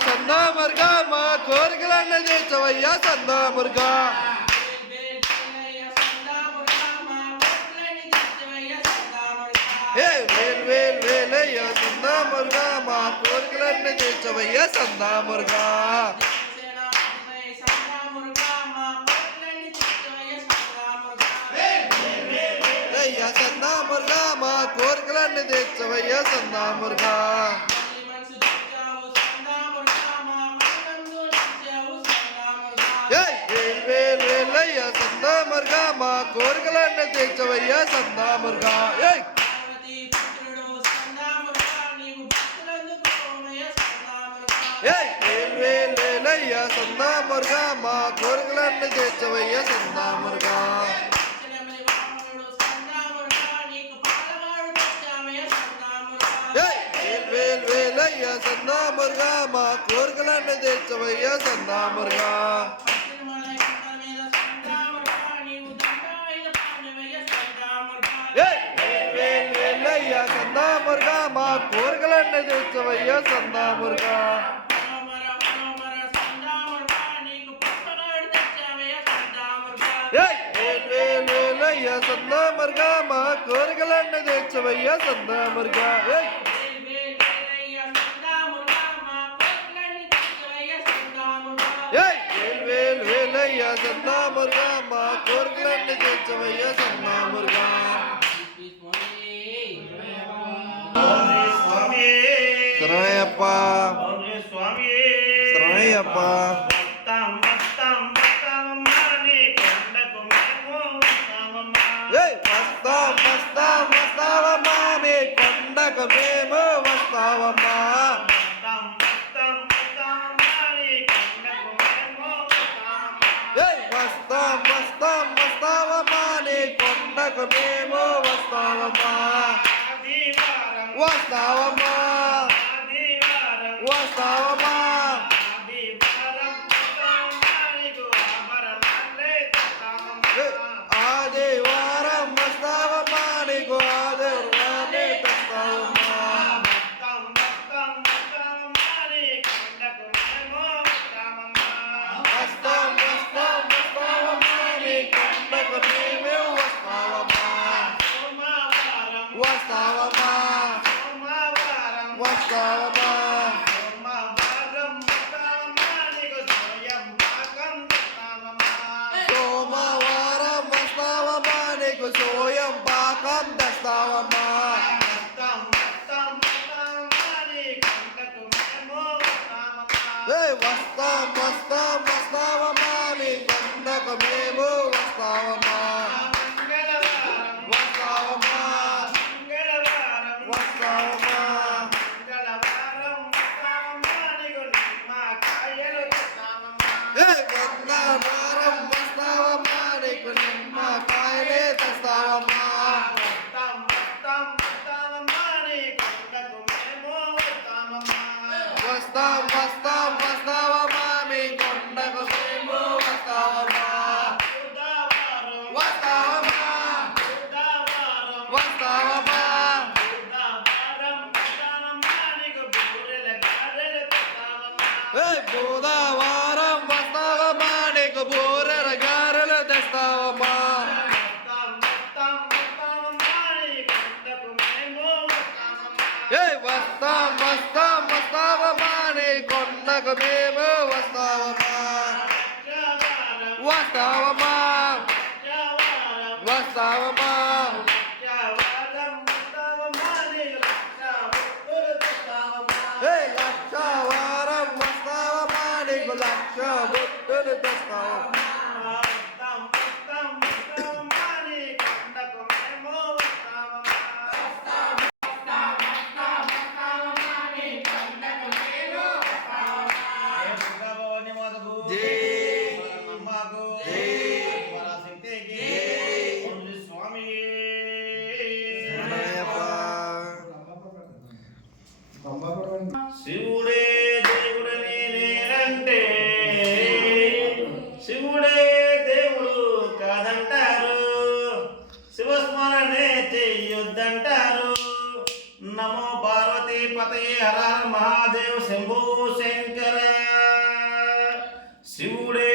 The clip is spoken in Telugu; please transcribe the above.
సన్నా మురుగా మా కోరికలన్నీ తీర్చవయ్యా సన్నా మురుగా వేలయ్యా సన్నా మురుగా మా కోరికలన్నీ తీర్చవయ్యా సన్నా మురుగా సన్నా మురుగా మా కోరికలన్నీ తీర్చవయ్యా సన్నా మురుగా వేలయ్యా సన్నా మురుగా మా కోరికలన్నీ తీర్చవయ్యా సన్నా మురుగా వేలయ్యా సన్నా మురుగా మా కోరికలన్నీ తీర్చవయ్యా సన్నా మురుగా వేలయ్యా సన్నా మురుగా మా కోరికలన్నీ తీర్చవయ్యా సన్నా మురుగా వేలయ్యా సన్నా మురుగా మా కోరికలన్నీ తీర్చవయ్యా సన్నా మురుగా వేలయ్యా సన్నా మురుగా మా కోరికలన్నీ తీర్చవయ్యా సన్నా మురుగా వేలయ్యా సన్నా మురుగా మా కోరికలన్నీ తీర్చవయ్యా సన్నా మురుగా శరణయ్యప్ప శరణయ్యప్ప వస్తావమ్మా మీ కొండకు మేము వస్తావమ్మా వస్తావమ్మా నీ కొండకు మేము వస్తావమ్మా వస్తావమ్మా వస్తావమ్మా ఆదివారం వస్తావమ్మా నీకు ఆదివారమే తెస్తావమ్మా వస్తావమ్మా వస్తావమ్మా సోమవారం వస్తావమ్మా నీకు సోయం పాకం తెస్తావమ్మా వస్తావమ్మా నీ కొండకు మేము వస్తావమ్మా వస్తావమ్మా వస్తావమ్మా వారం వస్తావమ్మా నీకు నిమ్మకాయలే తెస్తావమ్మా వస్తావమ్మా మీ కొండకు మేము వస్తావమ్మా వస్తావమ్మా వస్తావమ్మా బుధవారం వస్తావమ్మా నీకు బూరెల గారెలు తెస్తావమ్మా వస్తావమ్మా నీ కొండకు మేము వస్తావమ్మా వస్తావమ్మా వస్తావమ్మా లక్షవారం వస్తావమ్మా నీకు లక్ష బుద్ధులు తెస్తావమ్మా జై నమో పార్వతీ పతయే హర హర మహాదేవ్ శంభో శంకర శివుడే